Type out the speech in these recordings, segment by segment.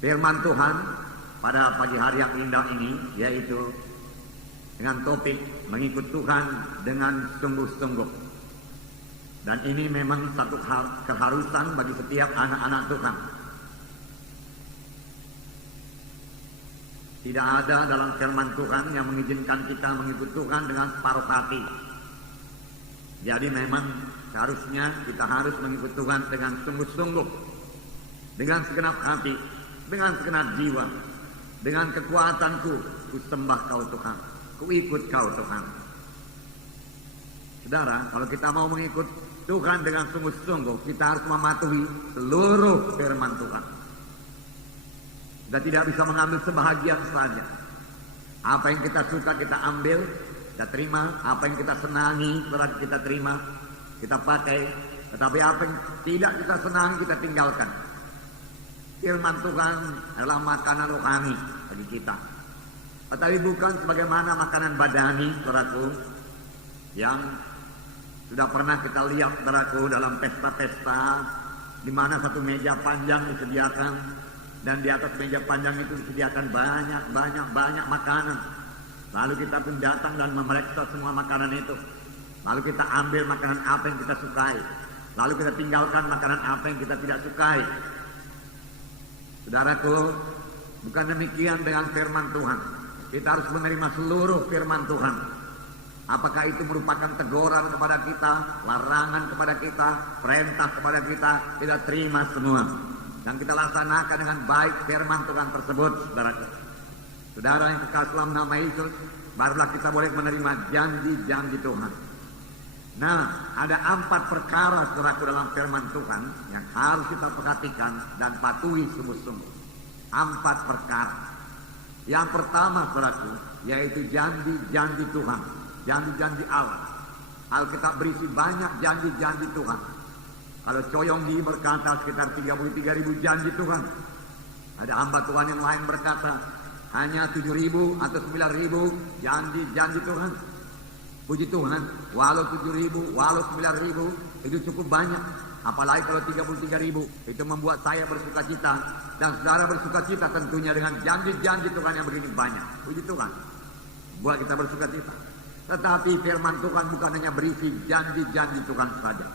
firman Tuhan pada pagi hari yang indah ini, yaitu dengan topik mengikut Tuhan dengan sungguh-sungguh. Dan ini memang satu keharusan bagi setiap anak-anak Tuhan. Tidak ada dalam firman Tuhan yang mengizinkan kita mengikut Tuhan dengan separuh hati. Jadi memang seharusnya kita harus mengikut Tuhan dengan sungguh-sungguh, dengan segenap hati, dengan segenap jiwa, dengan kekuatanku, ku sembah Kau Tuhan, ku ikut Kau Tuhan. Saudara, kalau kita mau mengikut Tuhan dengan sungguh-sungguh, kita harus mematuhi seluruh firman Tuhan. Kita tidak bisa mengambil sebahagian saja. Apa yang kita suka kita ambil, kita terima. Apa yang kita senangi kita terima, kita pakai. Tetapi apa yang tidak kita senangi kita tinggalkan. Firman Tuhan adalah makanan rohani bagi kita. Tetapi bukan sebagaimana makanan badani, saudaraku, yang sudah pernah kita lihat, saudaraku, dalam pesta-pesta di mana satu meja panjang disediakan. Dan di atas meja panjang itu disediakan banyak makanan. Lalu kita pun datang dan memeriksa semua makanan itu. Lalu kita ambil makanan apa yang kita sukai. Lalu kita tinggalkan makanan apa yang kita tidak sukai. Saudaraku, bukan demikian dengan firman Tuhan. Kita harus menerima seluruh firman Tuhan. Apakah itu merupakan teguran kepada kita, larangan kepada kita, perintah kepada kita, kita terima semua. Dan kita laksanakan dengan baik firman Tuhan tersebut, saudaraku. Saudara yang kekasih dalam nama Yesus, barulah kita boleh menerima janji-janji Tuhan. Nah, ada 4 perkara, saudaraku, dalam firman Tuhan yang harus kita perhatikan dan patuhi sungguh-sungguh. 4 perkara. Yang pertama, saudaraku, yaitu janji-janji Tuhan, janji-janji Allah. Alkitab berisi banyak janji-janji Tuhan. Kalau Coyonggi berkata sekitar 33.000 janji Tuhan. Ada hamba Tuhan yang lain berkata hanya 7.000 atau 9.000 janji-janji Tuhan. Puji Tuhan, walau 7.000, walau 9.000 itu cukup banyak. Apalagi kalau 33.000, itu membuat saya bersuka cita. Dan saudara bersuka cita tentunya dengan janji-janji Tuhan yang begini banyak. Puji Tuhan, buat kita bersuka cita. Tetapi firman Tuhan bukan hanya berisi janji-janji Tuhan saja.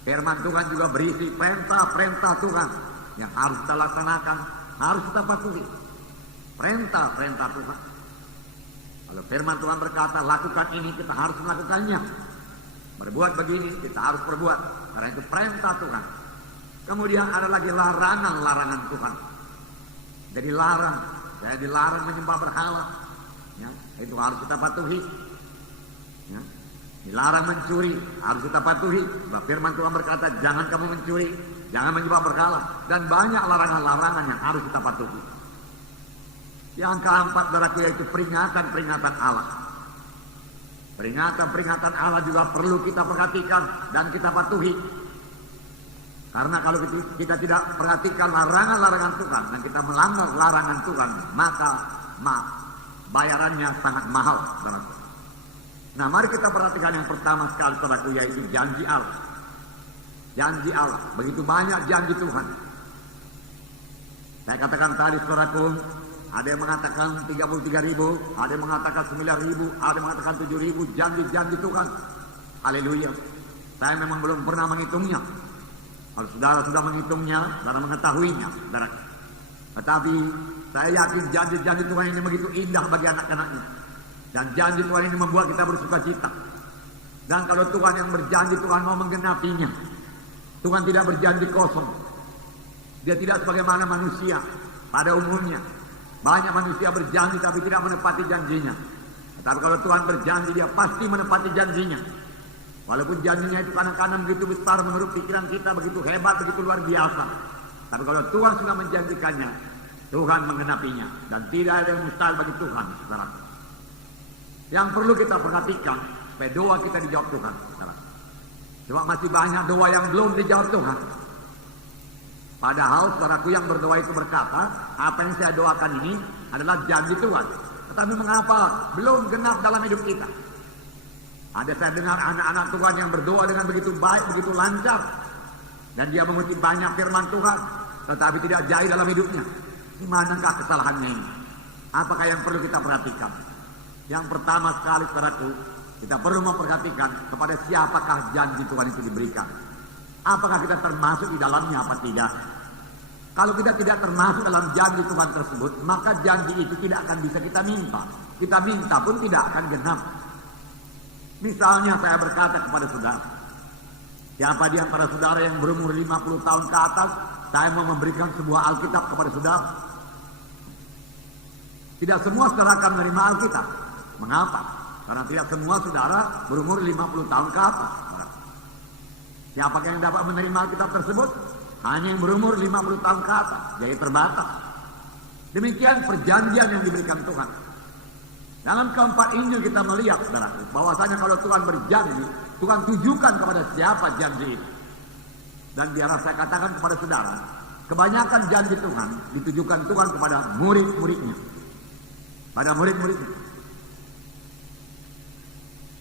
Firman Tuhan juga berisi perintah-perintah Tuhan yang harus kita laksanakan, harus kita patuhi. Perintah-perintah Tuhan. Kalau firman Tuhan berkata lakukan ini, kita harus melakukannya. Berbuat begini, kita harus berbuat. Karena itu perintah Tuhan. Kemudian ada lagi larangan-larangan Tuhan. Jadi saya dilarang menyembah berhala. Ya, itu harus kita patuhi. Ya. Dilarang mencuri, harus kita patuhi. Sebab firman Tuhan berkata, jangan kamu mencuri, jangan menyembah berhala. Dan banyak larangan-larangan yang harus kita patuhi. Yang keempat, saudaraku, yaitu peringatan-peringatan Allah. Peringatan-peringatan Allah juga perlu kita perhatikan dan kita patuhi. Karena kalau kita tidak perhatikan larangan-larangan Tuhan dan kita melanggar larangan Tuhan, maka bayarannya sangat mahal, saudaraku. Nah, mari kita perhatikan yang pertama sekali, saudaraku, yaitu janji Allah. Janji Allah, begitu banyak janji Tuhan. Saya katakan tadi, saudaraku, ada yang mengatakan 33.000, ada yang mengatakan 9.000, ada yang mengatakan 7.000 janji-janji Tuhan. Haleluya. Saya memang belum pernah menghitungnya. Kalau saudara sudah menghitungnya, saudara mengetahuinya, saudara. Tetapi saya yakin janji-janji Tuhan ini begitu indah bagi anak-anaknya. Dan janji Tuhan ini membuat kita bersuka cita. Dan kalau Tuhan yang berjanji, Tuhan mau menggenapinya. Tuhan tidak berjanji kosong. Dia tidak sebagaimana manusia pada umumnya. Banyak manusia berjanji tapi tidak menepati janjinya. Tetapi kalau Tuhan berjanji, dia pasti menepati janjinya. Walaupun janjinya itu kadang-kadang begitu besar menurut pikiran kita, begitu hebat, begitu luar biasa. Tapi kalau Tuhan sudah menjanjikannya, Tuhan menggenapinya. Dan tidak ada yang mustahil bagi Tuhan, saudara. Yang perlu kita perhatikan, supaya doa kita dijawab Tuhan, saudara. Cuma masih banyak doa yang belum dijawab Tuhan. Padahal saudaraku yang berdoa itu berkata, apa yang saya doakan ini adalah janji Tuhan. Tetapi mengapa belum genap dalam hidup kita? Ada saya dengar anak-anak Tuhan yang berdoa dengan begitu baik, begitu lancar. Dan dia mengutip banyak firman Tuhan, tetapi tidak jaya dalam hidupnya. Di manakah kesalahannya ini? Apakah yang perlu kita perhatikan? Yang pertama sekali, saudaraku, kita perlu memperhatikan kepada siapakah janji Tuhan itu diberikan. Apakah kita termasuk di dalamnya apa tidak? Kalau kita tidak termasuk dalam janji Tuhan tersebut, maka janji itu tidak akan bisa kita minta. Kita minta pun tidak akan genap. Misalnya saya berkata kepada saudara, siapa di antara saudara yang berumur 50 tahun ke atas, saya mau memberikan sebuah Alkitab kepada saudara. Tidak semua saudara akan menerima Alkitab. Mengapa? Karena tidak semua saudara berumur 50 tahun ke atas. Siapakah yang dapat menerima Alkitab tersebut? Hanya yang berumur 50 tahun ke atas. Jadi terbatas. Demikian perjanjian yang diberikan Tuhan. Dalam keempat Injil kita melihat, saudaraku, bahwasanya kalau Tuhan berjanji, Tuhan tujukan kepada siapa janji itu. Dan biarlah saya katakan kepada saudara, kebanyakan janji Tuhan ditujukan Tuhan kepada murid-muridnya. Pada murid-muridnya.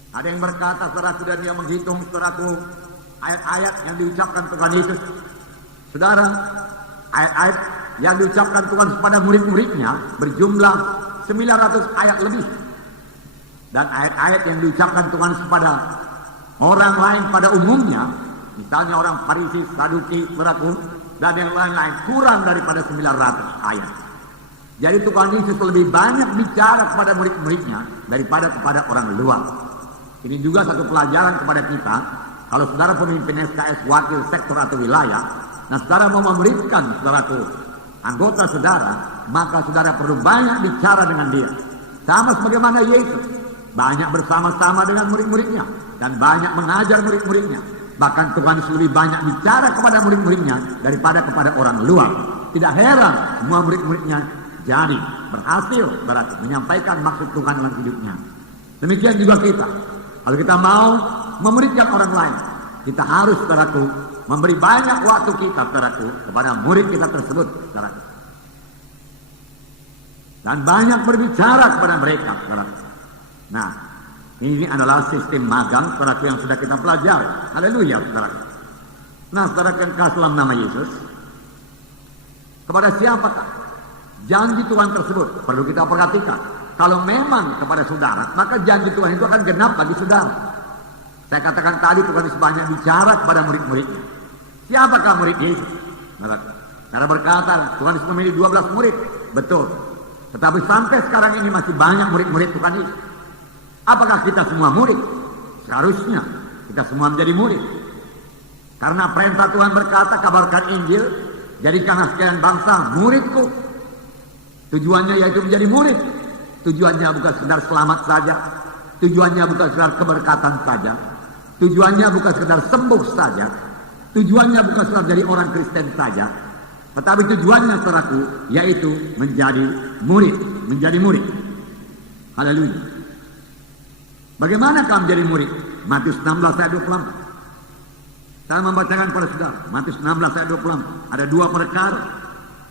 Ada yang berkata, saudaraku, dan dia menghitung, saudaraku, ayat-ayat yang diucapkan Tuhan Yesus. Saudara, ayat-ayat yang diucapkan Tuhan kepada murid-muridnya berjumlah 900 ayat lebih. Dan ayat-ayat yang diucapkan Tuhan kepada orang lain pada umumnya, misalnya orang Farisi, Saduki, saudaraku, dan yang lain-lain, kurang daripada 900 ayat. Jadi Tuhan Yesus lebih banyak bicara kepada murid-muridnya daripada kepada orang luar. Ini juga satu pelajaran kepada kita. Kalau saudara pemimpin SKS, wakil sektor atau wilayah, nah saudara mau memberikan saudaraku anggota saudara, maka saudara perlu banyak bicara dengan dia. Sama sebagaimana Yesus banyak bersama-sama dengan murid-muridnya dan banyak mengajar murid-muridnya. Bahkan Tuhan Yesus lebih banyak bicara kepada murid-muridnya daripada kepada orang luar. Tidak heran semua murid-muridnya jadi berhasil berarti menyampaikan maksud Tuhan dalam hidupnya. Demikian juga kita. Kalau kita mau memuridkan orang lain, kita harus, saudaraku, memberi banyak waktu kita, saudaraku, kepada murid kita tersebut, saudaraku. Dan banyak berbicara kepada mereka, saudaraku. Nah, ini adalah sistem magang, saudaraku, yang sudah kita pelajari. Haleluya, saudaraku. Nah, saudaraku yang kasih dalam nama Yesus, kepada siapakah janji Tuhan tersebut? Perlu kita perhatikan. Kalau memang kepada saudara, maka janji Tuhan itu akan genap bagi saudara. Saya katakan tadi Tuhan Yesus banyak bicara kepada murid-muridnya. Siapakah murid Yesus? Cara berkata, Tuhan Yesus memilih 12 murid. Betul. Tetapi sampai sekarang ini masih banyak murid-murid Tuhan Yesus. Apakah kita semua murid? Seharusnya kita semua menjadi murid. Karena perintah Tuhan berkata, kabarkan Injil, jadikanlah sekalian bangsa muridku. Tujuannya yaitu menjadi murid. Tujuannya bukan sekedar selamat saja. Tujuannya bukan sekedar keberkatan saja. Tujuannya bukan sekedar sembuh saja. Tujuannya bukan sekedar jadi orang Kristen saja. Tetapi tujuannya, saudaraku, yaitu menjadi murid. Menjadi murid. Haleluya. Bagaimana kamu menjadi murid? Matius 16 ayat 24. Saya membacakan pada saudara. Matius 16 ayat 24. Ada dua perkara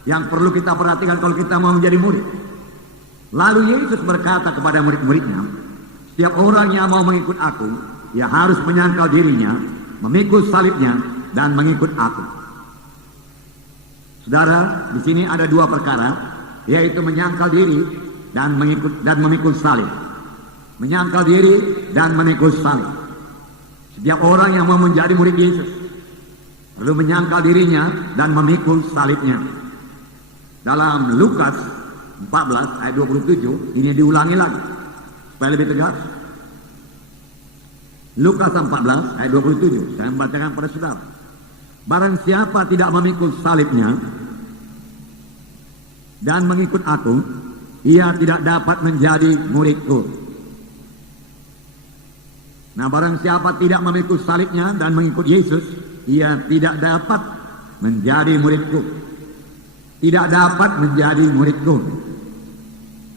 yang perlu kita perhatikan kalau kita mau menjadi murid. Lalu Yesus berkata kepada murid-muridnya, setiap orang yang mau mengikut aku, ia harus menyangkal dirinya, memikul salibnya, dan mengikut aku. Saudara, di sini ada dua perkara, yaitu menyangkal diri dan memikul salib. Menyangkal diri dan memikul salib. Setiap orang yang mau menjadi murid Yesus perlu menyangkal dirinya dan memikul salibnya. Dalam Lukas 14 ayat 27 ini diulangi lagi supaya lebih tegas. Lukas 14 ayat 27 saya membacakan pada saudara. Barang siapa tidak memikul salibnya dan mengikut aku, ia tidak dapat menjadi muridku. Nah, barang siapa tidak memikul salibnya dan mengikut Yesus, ia tidak dapat menjadi muridku. Tidak dapat menjadi muridku.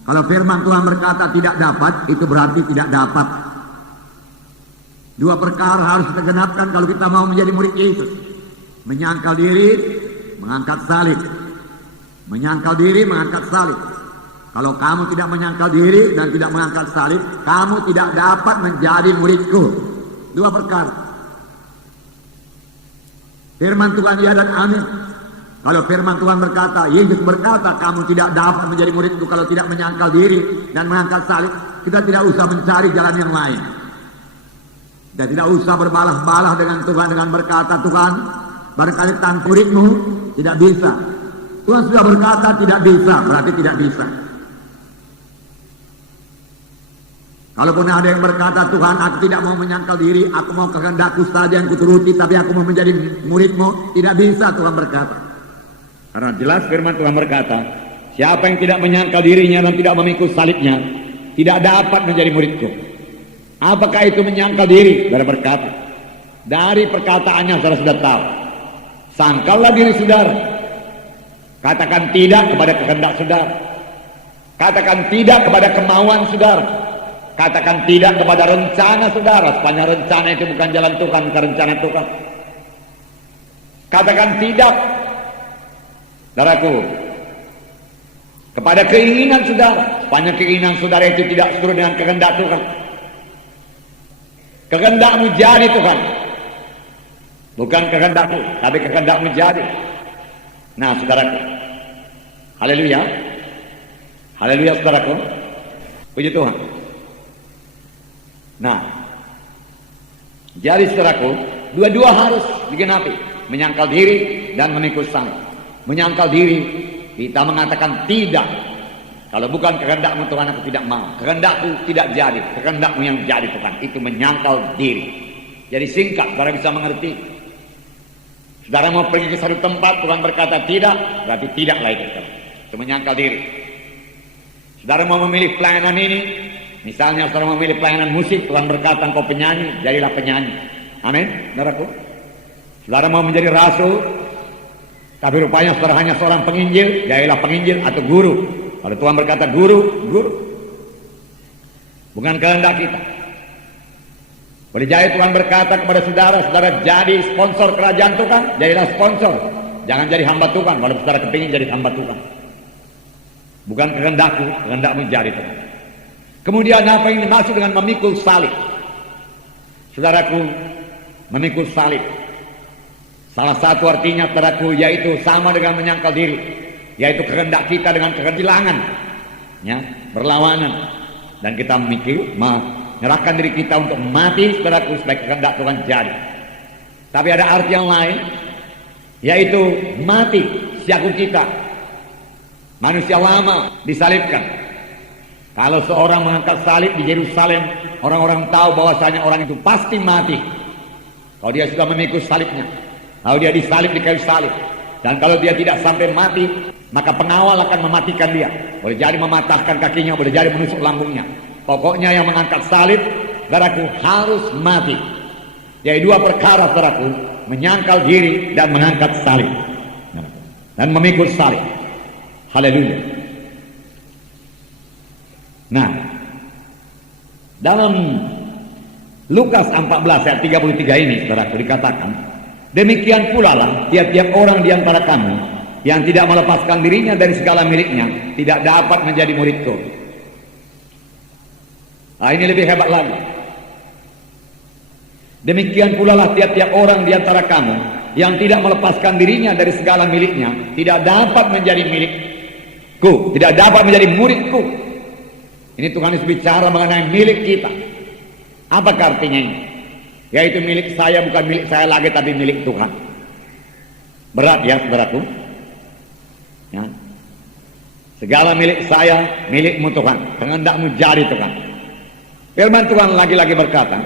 Kalau firman Tuhan berkata tidak dapat, itu berarti tidak dapat. Dua perkara harus kita genapkan kalau kita mau menjadi murid Yesus. Menyangkal diri, mengangkat salib. Menyangkal diri, mengangkat salib. Kalau kamu tidak menyangkal diri dan tidak mengangkat salib, kamu tidak dapat menjadi muridku. Dua perkara. Firman Tuhan ya dan amin. Kalau firman Tuhan berkata, Yesus berkata, kamu tidak dapat menjadi muridku kalau tidak menyangkal diri dan mengangkat salib. Kita tidak usah mencari jalan yang lain. Kita tidak usah berbalah-balah dengan Tuhan dengan berkata, Tuhan, barangkali tanpa muridmu tidak bisa. Tuhan sudah berkata tidak bisa, berarti tidak bisa. Kalaupun ada yang berkata, Tuhan, aku tidak mau menyangkal diri, aku mau kehendakku saja yang kuturuti, tapi aku mau menjadi muridmu, tidak bisa, Tuhan berkata. Karena jelas firman Tuhan berkata, siapa yang tidak menyangkal dirinya dan tidak memikul salibnya, tidak dapat menjadi muridku. Apakah itu menyangkal diri? Saudara berkata, dari perkataannya saudara sudah tahu. Sangkallah diri saudara. Katakan tidak kepada kehendak saudara. Katakan tidak kepada kemauan saudara. Katakan tidak kepada rencana saudara. Sepanjang rencana itu bukan jalan Tuhan, bukan rencana Tuhan. Katakan tidak, saudaraku, kepada keinginan saudara. Sepanjang keinginan saudara itu tidak sesuai dengan kehendak Tuhan. Kehendakmu jadi Tuhan, bukan kehendakku, tapi kehendakmu jadi. Nah, saudaraku, haleluya, haleluya, saudaraku, puji Tuhan. Nah, jadi saudaraku, dua-dua harus digenapi, menyangkal diri dan memikul salib. Menyangkal diri, kita mengatakan tidak. Kalau bukan kehendakmu Tuhan, aku tidak mau. Kehendakku tidak jadi, kehendakmu yang jadi Tuhan. Itu menyangkal diri. Jadi singkat, saudara bisa mengerti. Saudara mau pergi ke satu tempat, Tuhan berkata tidak, berarti tidak lagi. Itu menyangkal diri. Saudara mau memilih pelayanan ini, misalnya saudara mau memilih pelayanan musik, Tuhan berkata engkau penyanyi, jadilah penyanyi. Amin, saudaraku. Saudara mau menjadi rasul, tapi rupanya saudara hanya seorang penginjil, jadilah penginjil atau guru. Kalau Tuhan berkata guru, guru. Bukan kehendak kita. Boleh jadi Tuhan berkata kepada saudara, saudara jadi sponsor kerajaan Tuhan, jadilah sponsor. Jangan jadi hamba Tuhan, walaupun saudara kepingin jadi hamba Tuhan. Bukan kehendakku, kehendakmu jadi Tuhan. Kemudian apa yang dimaksud dengan memikul salib? Saudaraku, memikul salib. Salah satu artinya saudaraku yaitu sama dengan menyangkal diri. Yaitu kehendak kita dengan kehilangan, ya, berlawanan, dan kita menyerahkan diri kita untuk mati saudaraku supaya kehendak Tuhan jadi. Tapi ada arti yang lain, yaitu mati siaku kita, manusia lama disalibkan. Kalau seorang mengangkat salib di Yerusalem, orang-orang tahu bahwasanya orang itu pasti mati. Kalau dia sudah memikul salibnya, kalau dia disalib di kayu salib, dan kalau dia tidak sampai mati, maka pengawal akan mematikan dia. Boleh jadi mematahkan kakinya, boleh jadi menusuk lambungnya. Pokoknya yang mengangkat salib, saudaraku, harus mati. Jadi dua perkara, saudaraku, menyangkal diri dan mengangkat salib, dan memikul salib. Haleluya. Nah, dalam Lukas 14 ayat 33 ini, saudaraku, dikatakan, demikian pula lah tiap-tiap orang di antara kamu yang tidak melepaskan dirinya dari segala miliknya tidak dapat menjadi muridku. Nah, ini lebih hebat lagi. Demikian pula lah tiap-tiap orang di antara kamu yang tidak melepaskan dirinya dari segala miliknya tidak dapat menjadi milikku, tidak dapat menjadi muridku. Ini Tuhan Yesus bicara mengenai milik kita. Apa artinya ini? Yaitu milik saya bukan milik saya lagi, tapi milik Tuhan. Berat ya, saudaraku. Ya. Segala milik saya, milikmu Tuhan. Kehendakmu jadi Tuhan. Firman Tuhan lagi-lagi berkata,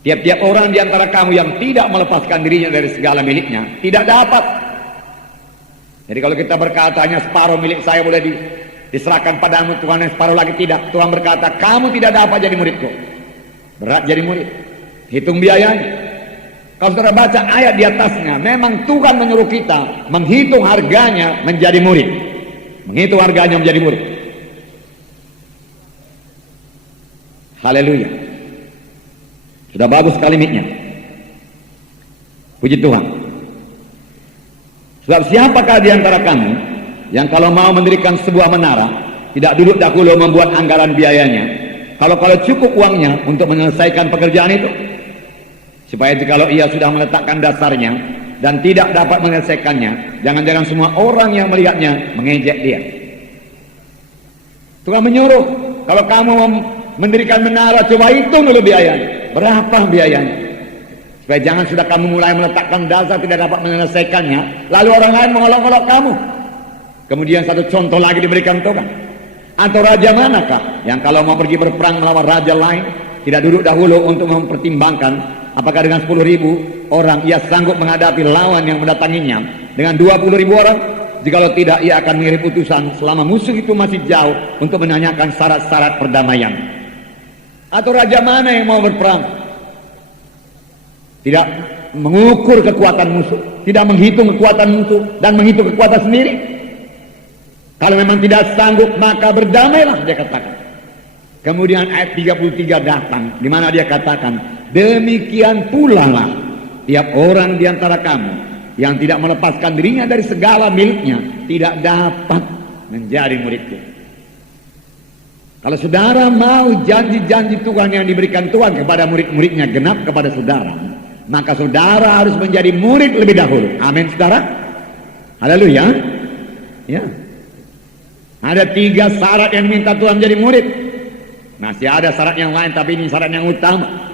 tiap-tiap orang di antara kamu yang tidak melepaskan dirinya dari segala miliknya tidak dapat. Jadi kalau kita berkata hanya separuh milik saya boleh diserahkan padamu Tuhan, yang separuh lagi tidak. Tuhan berkata kamu tidak dapat jadi muridku. Berat jadi murid. Hitung biayanya. Kalau saudara baca ayat di atasnya, memang Tuhan menyuruh kita menghitung harganya menjadi murid. Menghitung harganya menjadi murid. Haleluya. Sudah bagus kalimatnya. Puji Tuhan. Sebab siapakah di antara kamu yang kalau mau mendirikan sebuah menara tidak duduk dahulu membuat anggaran biayanya, kalau cukup uangnya untuk menyelesaikan pekerjaan itu, supaya kalau ia sudah meletakkan dasarnya dan tidak dapat menyelesaikannya, jangan-jangan semua orang yang melihatnya mengejek dia. Tuhan menyuruh, kalau kamu mau mendirikan menara, coba hitung dulu biayanya. Berapa biayanya? Supaya jangan sudah kamu mulai meletakkan dasar tidak dapat menyelesaikannya, lalu orang lain mengolok-olok kamu. Kemudian satu contoh lagi diberikan Tuhan. Atau raja manakah yang kalau mau pergi berperang melawan raja lain, tidak duduk dahulu untuk mempertimbangkan apakah dengan 10.000 orang ia sanggup menghadapi lawan yang mendatanginya dengan 20.000 orang? Jikalau tidak, ia akan mengirim utusan selama musuh itu masih jauh untuk menanyakan syarat-syarat perdamaian. Atau raja mana yang mau berperang, tidak mengukur kekuatan musuh, tidak menghitung kekuatan musuh dan menghitung kekuatan sendiri? Kalau memang tidak sanggup, maka berdamailah, dia katakan. Kemudian ayat 33 datang, di mana dia katakan, demikian pula lah tiap orang di antara kamu yang tidak melepaskan dirinya dari segala miliknya tidak dapat menjadi muridku. Kalau saudara mau janji-janji Tuhan yang diberikan Tuhan kepada murid-muridnya genap kepada saudara, maka saudara harus menjadi murid lebih dahulu. Amin, saudara. Haleluya. Ya. Ada 3 syarat yang minta Tuhan menjadi murid. Masih ada syarat yang lain, tapi ini syarat yang utama.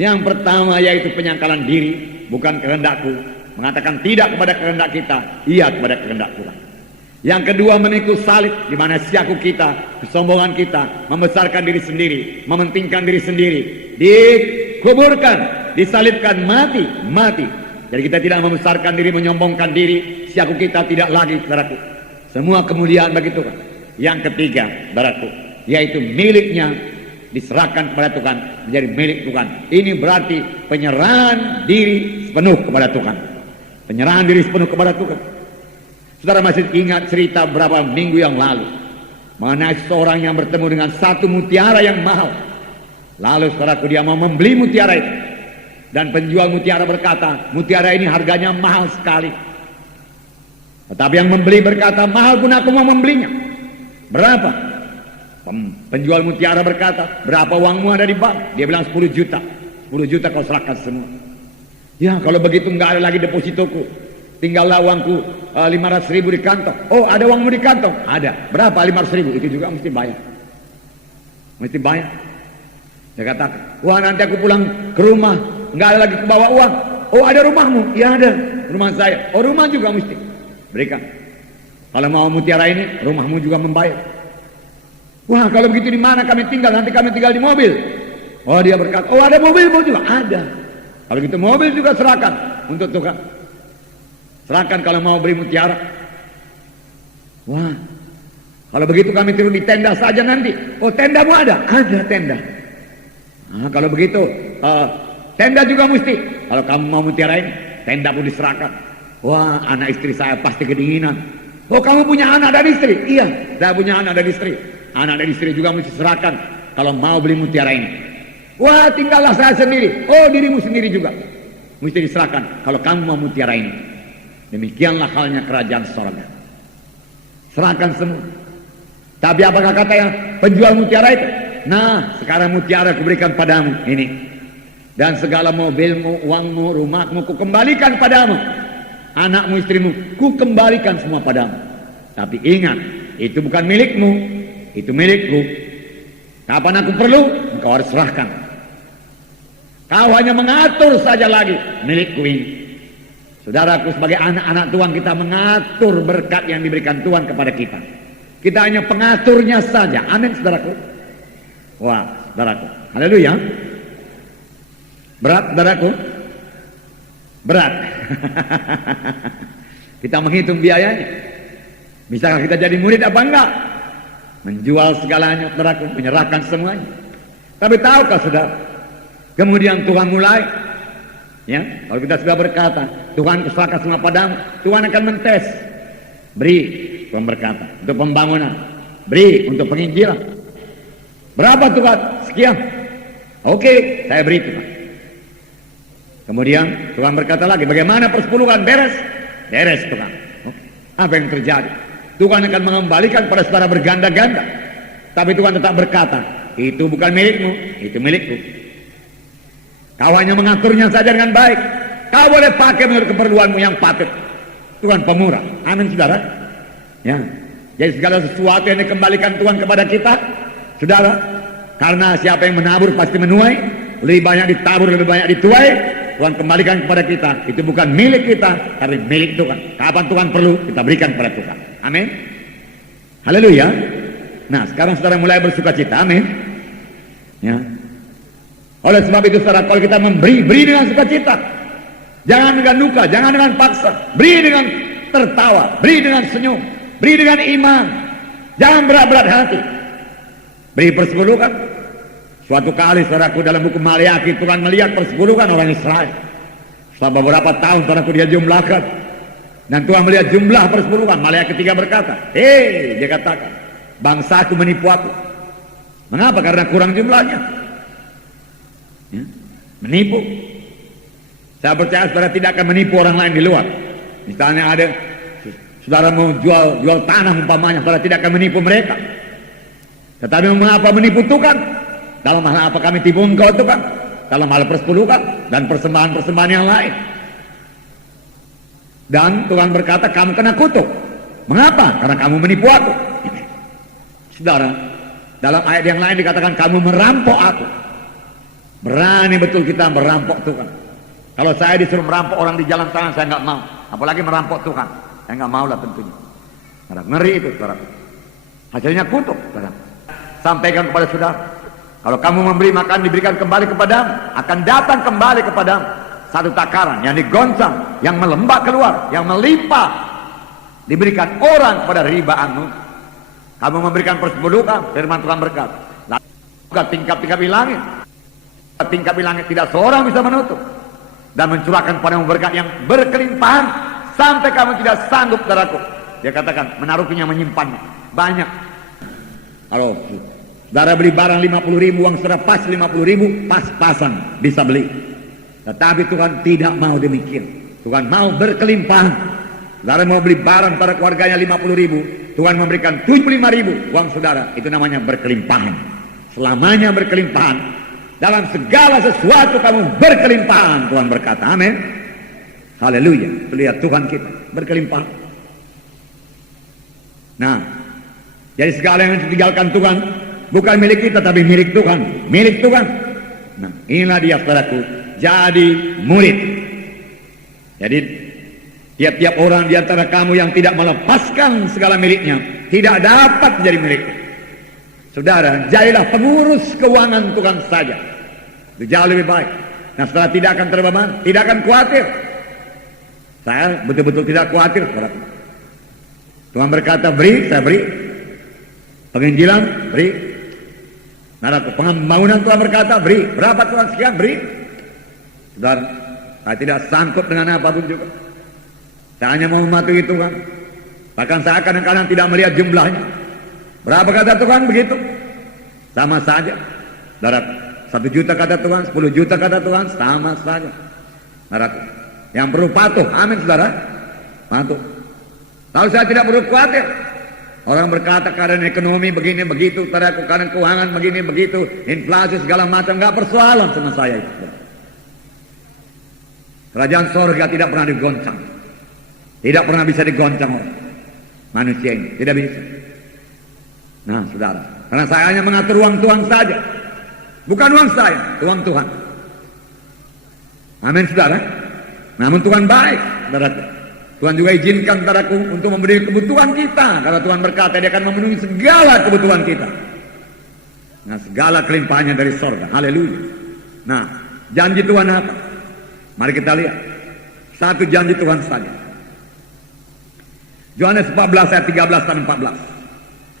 Yang pertama yaitu penyangkalan diri, bukan kehendakku. Mengatakan tidak kepada kehendak kita, iya kepada kehendak Tuhan. Yang kedua memikul salib, di mana siaku kita, kesombongan kita, membesarkan diri sendiri, mementingkan diri sendiri, dikuburkan, disalibkan, mati. Jadi kita tidak membesarkan diri, menyombongkan diri, siaku kita tidak lagi, saudaraku. Semua kemuliaan bagi Tuhan. Yang ketiga, saudaraku, yaitu miliknya diserahkan kepada Tuhan, menjadi milik Tuhan. Ini berarti penyerahan diri sepenuh kepada Tuhan. Penyerahan diri sepenuh kepada Tuhan. Saudara masih ingat cerita beberapa minggu yang lalu mengenai seorang yang bertemu dengan satu mutiara yang mahal. Lalu saudaraku, dia mau membeli mutiara itu, dan penjual mutiara berkata, mutiara ini harganya mahal sekali. Tetapi yang membeli berkata, mahal pun aku mau membelinya. Berapa? Penjual mutiara berkata, berapa uangmu ada di bank? Dia bilang 10 juta. 10 juta kau serahkan semua. Ya, kalau begitu nggak ada lagi depositoku, tinggallah uangku 500.000 di kantong. Oh, ada uangmu di kantong? Ada. Berapa? 500.000. Itu juga mesti bayar. Mesti bayar. Dia katakan, wah nanti aku pulang ke rumah, nggak ada lagi kebawa uang. Oh, ada rumahmu? Ya ada. Rumah saya. Oh, rumah juga mesti berikan. Kalau mau mutiara ini, rumahmu juga membayar. Wah, kalau begitu di mana kami tinggal? Nanti kami tinggal di mobil. Oh, dia berkata, oh ada mobilmu juga? Ada. Kalau gitu mobil juga serahkan untuk Tuhan. Serahkan kalau mau beli mutiara. Wah, kalau begitu kami tidur di tenda saja nanti. Oh, tendamu ada? Ada tenda. Nah, kalau begitu tenda juga mesti. Kalau kamu mau mutiara ini, tenda pun diserahkan. Wah, anak istri saya pasti kedinginan. Oh, kamu punya anak dan istri? Iya, saya punya anak dan istri. Anak dan istri juga mesti serahkan kalau mau beli mutiara ini. Wah, tinggallah saya sendiri. Oh, dirimu sendiri juga mesti diserahkan kalau kamu mau mutiara ini. Demikianlah halnya kerajaan sorga. Serahkan semua. Tapi apakah kata yang penjual mutiara itu? Nah, sekarang mutiara kuberikan padamu ini, dan segala mobilmu, uangmu, rumahmu kukembalikan padamu. Anakmu, istrimu, kukembalikan semua padamu. Tapi ingat, itu bukan milikmu, itu milikku. Kapan aku perlu, engkau harus serahkan. Kau hanya mengatur saja lagi milikku ini. Saudaraku, sebagai anak-anak Tuhan, kita mengatur berkat yang diberikan Tuhan kepada kita. Kita hanya pengaturnya saja. Amin, saudaraku. Wah, saudaraku, haleluya. Berat, saudaraku? Berat. Kita menghitung biayanya. Bisakah kita jadi murid apa enggak? Menjual segalanya, saudaraku, menyerahkan semuanya. Tapi tahukah saudara, kemudian Tuhan mulai, ya, kalau kita sudah berkata, Tuhan kuserahkan semua padamu, Tuhan akan mentes. Beri, Tuhan berkata, untuk pembangunan. Beri untuk penginjilan. Berapa Tuhan? Sekian. Oke, saya beri Tuhan. Kemudian Tuhan berkata lagi, bagaimana persepuluhan? Beres? Beres Tuhan. Oke. Apa yang terjadi? Tuhan akan mengembalikan pada saudara berganda-ganda. Tapi Tuhan tetap berkata, itu bukan milikmu, itu milikku. Kau hanya mengaturnya saja dengan baik. Kau boleh pakai menurut keperluanmu yang patut. Tuhan pemurah. Amin, saudara. Ya. Jadi segala sesuatu yang dikembalikan Tuhan kepada kita, saudara, karena siapa yang menabur pasti menuai, lebih banyak ditabur, lebih banyak dituai, Tuhan kembalikan kepada kita. Itu bukan milik kita, tapi milik Tuhan. Kapan Tuhan perlu, kita berikan kepada Tuhan. Amin. Haleluya. Nah, sekarang saudara mulai bersuka cita. Amin. Ya. Oleh sebab itu saudara, kalau kita memberi, beri dengan sukacita. Jangan dengan duka, jangan dengan paksa. Beri dengan tertawa, beri dengan senyum, beri dengan iman. Jangan berat-berat hati. Beri persepuluhan. Suatu kali saudaraku dalam buku Maleakhi, Tuhan melihat persepuluhan orang Israel. Setelah beberapa tahun saudaraku dia jumlahkan. Dan Tuhan melihat jumlah persepuluhan. Maleakhi 3 berkata, dia katakan, bangsaku menipu aku. Mengapa? Karena kurang jumlahnya. Ya, menipu. Saya percaya saudara tidak akan menipu orang lain di luar. Misalnya ada saudara mau jual tanah umpamanya, saudara tidak akan menipu mereka. Tetapi mengapa menipu Tuhan? Dalam hal apa kami tipu engkau Tuhan? Dalam hal persepuluhan dan persembahan-persembahan yang lain. Dan Tuhan berkata, kamu kena kutuk. Mengapa? Karena kamu menipu aku. Saudara, dalam ayat yang lain dikatakan kamu merampok aku. Berani betul kita merampok Tuhan. Kalau saya disuruh merampok orang di jalan sana, saya nggak mau. Apalagi merampok Tuhan, saya nggak mau lah tentunya. Ngeri itu, saudara. Hasilnya kutuk, saudara. Sampaikan kepada saudara, kalau kamu memberi makan diberikan kembali kepadamu, akan datang kembali kepadamu satu takaran yang digoncang, yang melembab keluar, yang melimpah, diberikan orang kepada ribaanmu. Kamu memberikan persepuluhan, firman Tuhan berkata, lalu tingkap-tingkap di langit. Tingkap di langit tidak seorang bisa menutup dan mencurahkan padamu berkat yang berkelimpahan sampai kamu tidak sanggup, saudaraku. Dia katakan menaruhnya, menyimpannya banyak. Kalau saudara beli barang 50.000, uang saudara pas 50.000, pas-pasan bisa beli. Tetapi Tuhan tidak mau demikian. Tuhan mau berkelimpahan. Saudara mau beli barang pada keluarganya 50.000, Tuhan memberikan 75.000 uang saudara. Itu namanya berkelimpahan. Selamanya berkelimpahan. Dalam segala sesuatu kamu berkelimpahan, Tuhan berkata. Amin. Haleluya. Lihat Tuhan kita berkelimpahan. Nah, jadi segala yang ditinggalkan Tuhan bukan milik kita, tapi milik Tuhan. Milik Tuhan. Nah, inilah dia saudaraku, jadi murid. Jadi tiap-tiap orang di antara kamu yang tidak melepaskan segala miliknya tidak dapat menjadi milik. Saudara, jadilah pengurus keuangan Tuhan saja. Itu jauh lebih baik. Nah, saudara tidak akan terbeban, tidak akan khawatir. Saya betul-betul tidak khawatir, saudara. Tuhan berkata beri, saya beri. Penginjilan, beri. Nah, pembangunan Tuhan berkata beri. Berapa Tuhan sekian, beri. Saudara, saya tidak sangkut dengan apapun juga. Saya hanya mau mematuhi Tuhan. Bahkan saya kadang-kadang tidak melihat jumlahnya. Berapa kata Tuhan begitu? Sama saja. Saudara, 1 juta kata Tuhan, 10 juta kata Tuhan, sama saja. Saudara, yang perlu patuh, amin saudara. Patuh. Lalu saya tidak perlu khawatir. Orang berkata karena ekonomi begini begitu, saudara, karena keuangan begini begitu, inflasi segala macam, nggak persoalan sama saya itu. Saudara. Kerajaan sorga tidak pernah digoncang. Tidak pernah bisa digoncang orang. Manusia ini tidak bisa. Nah, saudara, karena saya hanya mengatur uang Tuhan saja. Bukan uang saya, uang Tuhan. Amin, saudara. Namun Tuhan baik, saudara. Tuhan juga izinkan, saudaraku, untuk memberi kebutuhan kita. Karena Tuhan berkata dia akan memenuhi segala kebutuhan kita. Nah, segala kelimpahannya dari sorga. Haleluya. Nah, janji Tuhan apa? Mari kita lihat. Satu janji Tuhan saja. Yohanes 14 ayat 13 dan 14.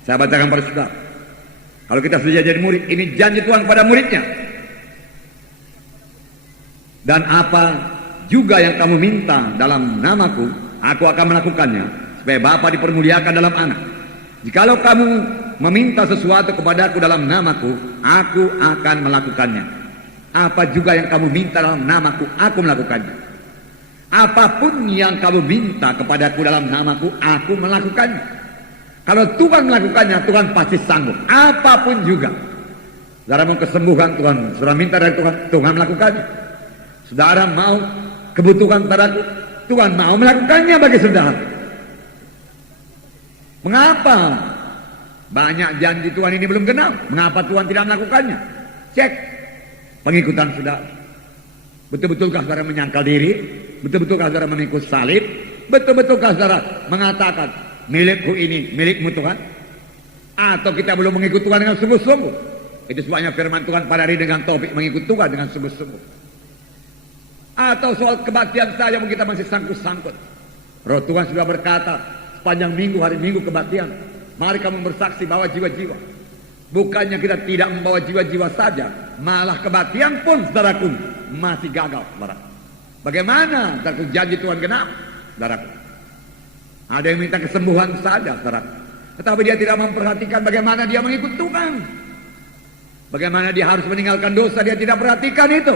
Saya bacakan pada saudara. Kalau kita sudah jadi murid, ini janji Tuhan kepada muridnya. Dan apa juga yang kamu minta dalam namaku, aku akan melakukannya, supaya Bapa dipermuliakan dalam anak. Jikalau kamu meminta sesuatu kepadaku dalam namaku, aku akan melakukannya. Apa juga yang kamu minta dalam namaku, aku melakukannya. Apapun yang kamu minta kepadaku dalam namaku, aku melakukannya. Kalau Tuhan melakukannya, Tuhan pasti sanggup. Apapun juga. Saudara mau kesembuhan, Tuhan. Saudara minta dari Tuhan, Tuhan melakukannya. Saudara mau kebutuhan padaku, Tuhan mau melakukannya bagi saudara. Mengapa banyak janji Tuhan ini belum genap? Mengapa Tuhan tidak melakukannya? Cek pengikutan saudara. Betul-betulkah saudara menyangkal diri? Betul-betulkah saudara memikul salib? Betul-betulkah saudara mengatakan milikku ini milikmu Tuhan? Atau kita belum mengikut Tuhan dengan sungguh-sungguh? Itu sebabnya firman Tuhan pada hari dengan topik mengikut Tuhan dengan sungguh-sungguh. Atau soal kebaktian saja kita masih sangkut-sangkut. Roh Tuhan sudah berkata sepanjang minggu, hari Minggu kebaktian, mari kamu bersaksi bawa jiwa-jiwa. Bukannya kita tidak membawa jiwa-jiwa saja, malah kebaktian pun saudaraku masih gagal, saudaraku. Bagaimana saudaraku janji Tuhan genap, saudaraku? Ada yang minta kesembuhan saja, saudaraku, tetapi dia tidak memperhatikan bagaimana dia mengikut Tuhan. Bagaimana dia harus meninggalkan dosa, dia tidak perhatikan itu.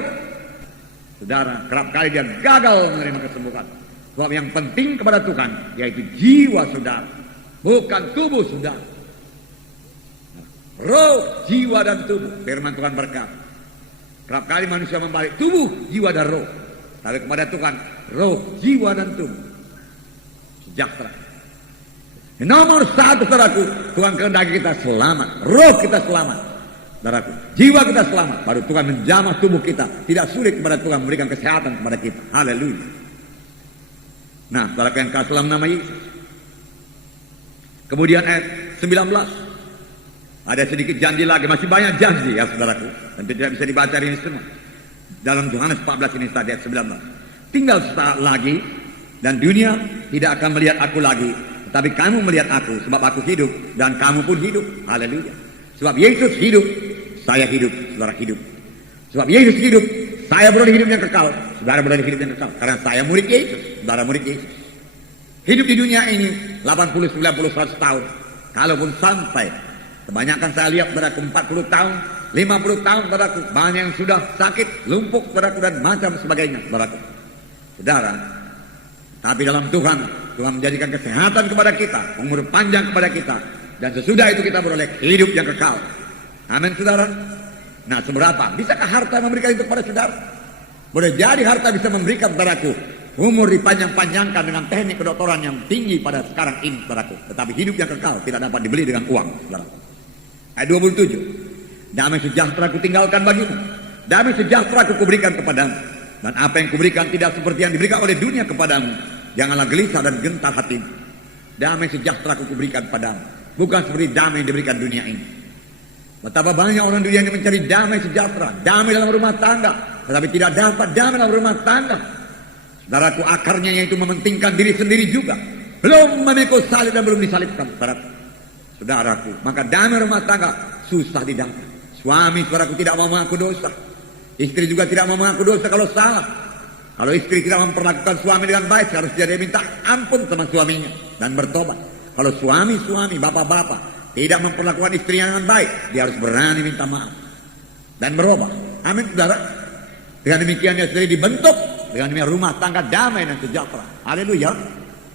Saudara, kerap kali dia gagal menerima kesembuhan. Sebab yang penting kepada Tuhan yaitu jiwa saudara, bukan tubuh saudara. Roh, jiwa dan tubuh. Firman Tuhan berkata, kerap kali manusia membalik tubuh, jiwa dan roh. Tapi kepada Tuhan, roh, jiwa dan tubuh sejahtera. Nomor satu saudaraku, Tuhan kehendaki kita selamat, roh kita selamat, saudaraku, jiwa kita selamat. Baru Tuhan menjamah tubuh kita. Tidak sulit kepada Tuhan memberikan kesehatan kepada kita. Haleluya. Nah, saudara yang kasih dalam nama Yesus. Kemudian ayat 19. Ada sedikit janji lagi, masih banyak janji ya saudaraku. Dan tidak bisa dibaca ini semua. Dalam Yohanes 14 ini tadi ayat 19. Tinggal sesaat lagi dan dunia tidak akan melihat aku lagi, tetapi kamu melihat aku, sebab aku hidup dan kamu pun hidup. Haleluya. Sebab Yesus hidup, saya hidup, saudara hidup. Sebab Yesus hidup, saya beroleh hidup yang kekal, saudara beroleh hidup yang kekal. Karena saya murid Yesus, saudara murid Yesus. Hidup di dunia ini 80, 90, 100 tahun. Kalaupun sampai, kebanyakan saya lihat saudaraku 40 tahun, 50 tahun saudaraku. Banyak yang sudah sakit, lumpuh saudaraku dan macam sebagainya saudaraku. Saudara, tapi dalam Tuhan, Tuhan menjadikan kesehatan kepada kita, umur panjang kepada kita. Dan sesudah itu kita beroleh hidup yang kekal. Amin saudara. Nah, seberapa? Bisakah harta memberikan itu kepada saudara? Boleh jadi harta bisa memberikan saudaraku umur dipanjang-panjangkan dengan teknik kedokteran yang tinggi pada sekarang ini saudaraku. Tetapi hidup yang kekal tidak dapat dibeli dengan uang saudara. Ayat 27. Damai sejahtera ku tinggalkan bagimu, damai sejahtera ku kuberikan kepadamu. Dan apa yang kuberikan tidak seperti yang diberikan oleh dunia kepadamu. Janganlah gelisah dan gentar hatimu. Damai sejahtera ku kuberikan padamu, bukan seperti damai yang diberikan dunia ini. Betapa banyak orang dunia ini mencari damai sejahtera, damai dalam rumah tangga, tetapi tidak dapat damai dalam rumah tangga. Saudaraku, akarnya yaitu mementingkan diri sendiri juga. Belum memikul salib dan belum disalibkan, saudaraku. Maka damai rumah tangga susah didapat. Suami saudaraku tidak mau mengaku dosa. Istri juga tidak mau mengaku dosa kalau salah. Kalau istri tidak memperlakukan suami dengan baik, harus dia minta ampun sama suaminya dan bertobat. Kalau suami, bapak-bapak tidak memperlakukan istrinya dengan baik, dia harus berani minta maaf dan berubah. Amin saudara. Dengan demikian dia sendiri dibentuk, dengan demikian rumah tangga damai dan sejahtera. Haleluya.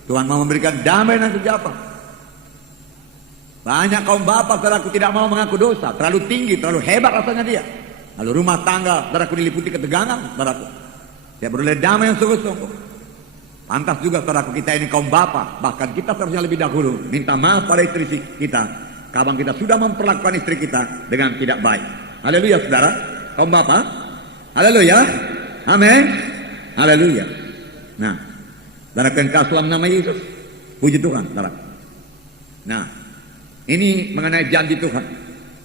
Tuhan mau memberikan damai dan sejahtera. Banyak kaum bapak saudaraku tidak mau mengaku dosa, terlalu tinggi, terlalu hebat rasanya dia. Lalu rumah tangga saudaraku diliputi ketegangan saudaraku. Dia beroleh damai yang sungguh-sungguh. Pantas juga saudaraku kita ini kaum bapak, bahkan kita seharusnya lebih dahulu minta maaf pada istri kita. Kapan kita sudah memperlakukan istri kita dengan tidak baik. Haleluya saudara, kaum bapak. Haleluya. Amin. Haleluya. Nah, saudara yang kasih dalam nama Yesus. Puji Tuhan saudara. Nah, ini mengenai janji Tuhan.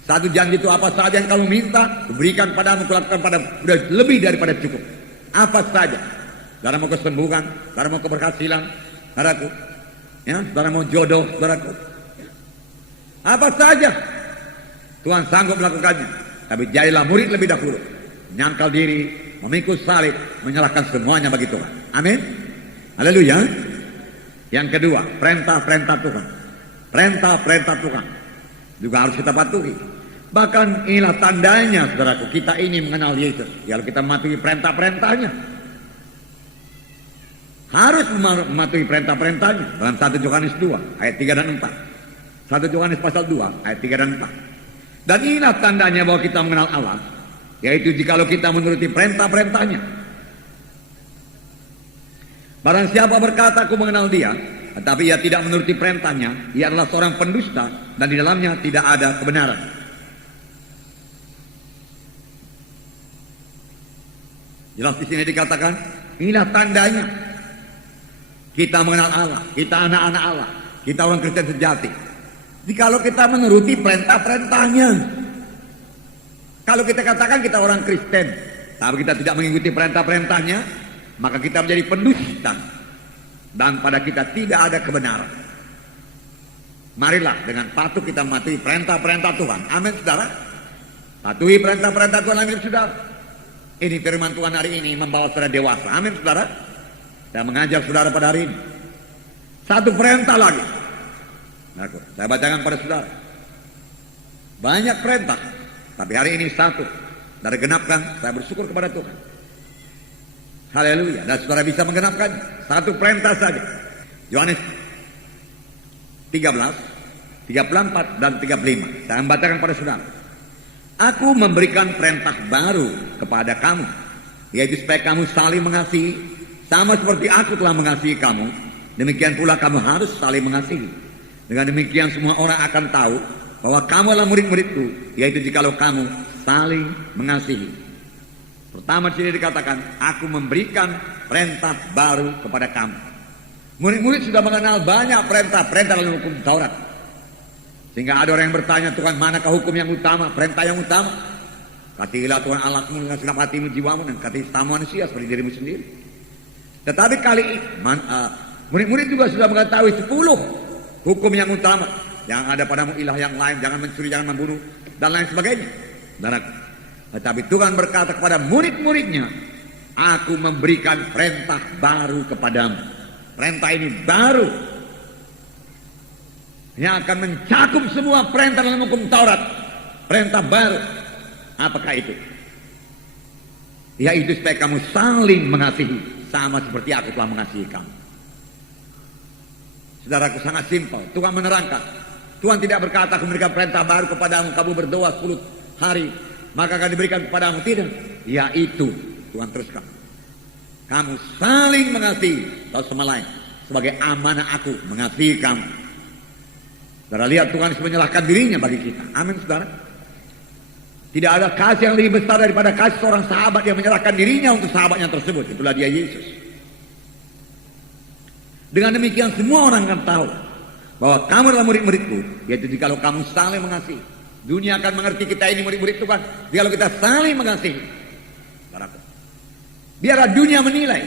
Satu janji itu apa saja yang kamu minta, berikan padamu, kulakukan padamu. Sudah lebih daripada cukup. Apa saja. Saudara mau kesembuhan, saudara mau keberhasilan, saudaraku. Ya, saudara mau jodoh, saudaraku. Apa saja Tuhan sanggup melakukannya. Tapi jadilah murid lebih dahulu, menyangkal diri, memikul salib, menyerahkan semuanya bagi Tuhan. Amin. Haleluya. Yang kedua, perintah-perintah Tuhan. Perintah-perintah Tuhan juga harus kita patuhi. Bahkan inilah tandanya saudaraku, kita ini mengenal Yesus. Kalau kita mematuhi perintah-perintahnya, harus mematuhi perintah-perintahnya. Dalam 1 Yohanes 2 ayat 3 dan 4. 1 Yohanes pasal 2 ayat 3 dan 4. Dan inilah tandanya bahwa kita mengenal Allah, yaitu jikalau kita menuruti perintah-perintahnya. Barang siapa berkata aku mengenal dia, tetapi ia tidak menuruti perintahnya, ia adalah seorang pendusta dan di dalamnya tidak ada kebenaran. Jelas di sini dikatakan, inilah tandanya kita mengenal Allah, kita anak-anak Allah, kita orang Kristen sejati. Jikalau kita menuruti perintah-perintahnya. Kalau kita katakan kita orang Kristen, tapi kita tidak mengikuti perintah-perintahnya, maka kita menjadi pendusta dan pada kita tidak ada kebenaran. Marilah dengan patuh kita mematuhi perintah-perintah Tuhan. Amin, saudara. Patuhi perintah-perintah Tuhan, amin, saudara. Ini firman Tuhan hari ini membawa saudara dewasa. Amin, saudara. Saya mengajak saudara pada hari ini. Satu perintah lagi. Saya bacakan pada saudara. Banyak perintah, tapi hari ini satu. Dari genapkan, saya bersyukur kepada Tuhan. Haleluya. Dan saudara bisa menggenapkan satu perintah saja. Yohanes 13, 34 dan 35. Saya membacakan pada saudara. Aku memberikan perintah baru kepada kamu, yaitu supaya kamu saling mengasihi, sama seperti aku telah mengasihi kamu. Demikian pula kamu harus saling mengasihi. Dengan demikian semua orang akan tahu bahwa kamu adalah murid-muridku, yaitu jikalau kamu saling mengasihi. Pertama di sini dikatakan, aku memberikan perintah baru kepada kamu. Murid-murid sudah mengenal banyak perintah dalam hukum Taurat. Sehingga ada orang yang bertanya, Tuhan, manakah hukum yang utama, perintah yang utama? Kasihilah Tuhan Allahmu dengan segenap hatimu, jiwamu, dan kasihi sesama manusia seperti dirimu sendiri. Tetapi kali ini murid-murid juga sudah mengetahui 10 hukum yang utama. Yang ada padamu ilah yang lain, jangan mencuri, jangan membunuh, dan lain sebagainya. Tetapi Tuhan berkata kepada murid-muridnya, aku memberikan perintah baru kepadamu. Perintah ini baru, yang akan mencakup semua perintah dalam hukum Taurat. Perintah baru. Apakah itu? Yaitu supaya kamu saling mengasihi, sama seperti aku telah mengasihi kamu. Saudaraku, sangat simpel. Tuhan menerangkan. Tuhan tidak berkata, aku memberikan perintah baru kepadamu, kamu berdoa 10 hari, maka akan diberikan kepadamu. Tidak. Yaitu, Tuhan teruskan, kamu saling mengasihi satu sama lain, sebagai amanah aku mengasihi kamu. Saudara lihat, Tuhan menyerahkan dirinya bagi kita. Amin, saudara. Tidak ada kasih yang lebih besar daripada kasih seorang sahabat yang menyerahkan dirinya untuk sahabatnya tersebut. Itulah dia, Yesus. Dengan demikian semua orang akan tahu bahwa kamu adalah murid-muridku, yaitu jikalau kamu saling mengasihi. Dunia akan mengerti kita ini murid-murid Tuhan jikalau kita saling mengasihi. Biarlah dunia menilai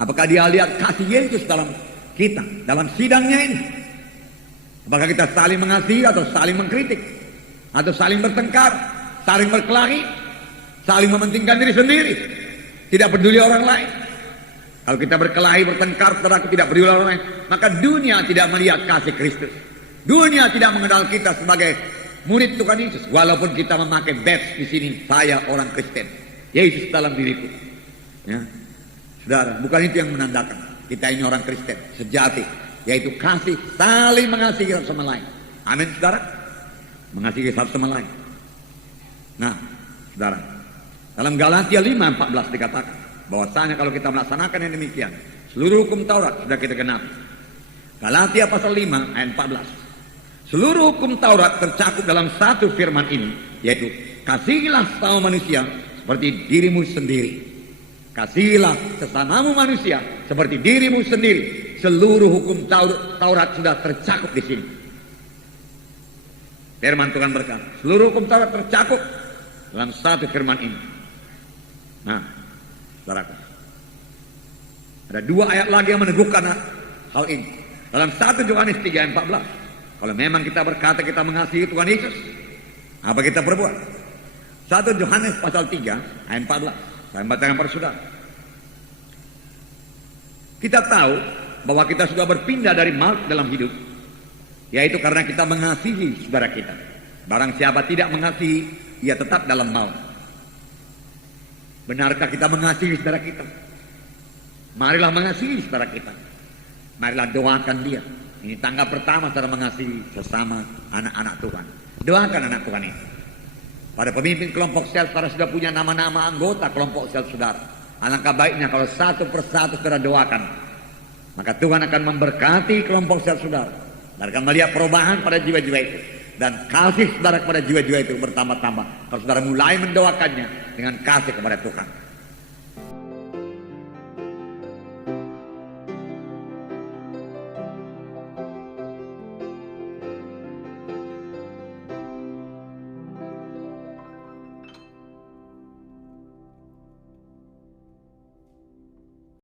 apakah dia lihat kasih Yesus dalam kita, dalam sidangnya ini. Apakah kita saling mengasihi atau saling mengkritik, atau saling bertengkar, saling berkelahi, saling mementingkan diri sendiri, tidak peduli orang lain. Kalau kita berkelahi, bertengkar, saudaraku, tidak peduli orang lain, maka dunia tidak melihat kasih Kristus. Dunia tidak mengenal kita sebagai murid Tuhan Yesus, walaupun kita memakai badge di sini, saya orang Kristen, Yesus dalam diriku. Ya, saudara, bukan itu yang menandakan kita ini orang Kristen sejati, yaitu kasih, saling mengasihi satu sama lain. Amin, saudara. Mengasihi satu sama lain. Nah, saudara, dalam Galatia 5:14 dikatakan bahwasanya kalau kita melaksanakan yang demikian, seluruh hukum Taurat sudah kita genapi. Galatia pasal 5 ayat 14. Seluruh hukum Taurat tercakup dalam satu firman ini, yaitu kasihilah sesama manusia seperti dirimu sendiri. Kasihilah sesamamu manusia seperti dirimu sendiri. Seluruh hukum Taurat sudah tercakup di sini. Firman Tuhan berkata, seluruh hukum Taurat tercakup dalam satu firman ini. Nah, saudaraku, ada 2 ayat lagi yang meneguhkan hal ini. Dalam 1 Yohanes 3 ayat 14. Kalau memang kita berkata kita mengasihi Tuhan Yesus, apa kita perbuat? 1 Yohanes pasal 3 ayat 14. Saya membacakan pada saudara. Kita tahu bahwa kita sudah berpindah dari maut dalam hidup, yaitu karena kita mengasihi saudara kita. Barang siapa tidak mengasihi, ia tetap dalam maut. Benarkah kita mengasihi saudara kita? Marilah mengasihi saudara kita. Marilah doakan dia. Ini tangga pertama saudara mengasihi sesama anak-anak Tuhan. Doakan anak Tuhan ini. Pada pemimpin kelompok sel, saudara sudah punya nama-nama anggota kelompok sel saudara. Alangkah baiknya kalau satu persatu saudara doakan. Maka Tuhan akan memberkati kelompok saudara. Dan akan melihat perubahan pada jiwa-jiwa itu. Dan kasih saudara kepada jiwa-jiwa itu bertambah-tambah. Kalau saudara mulai mendoakannya dengan kasih kepada Tuhan.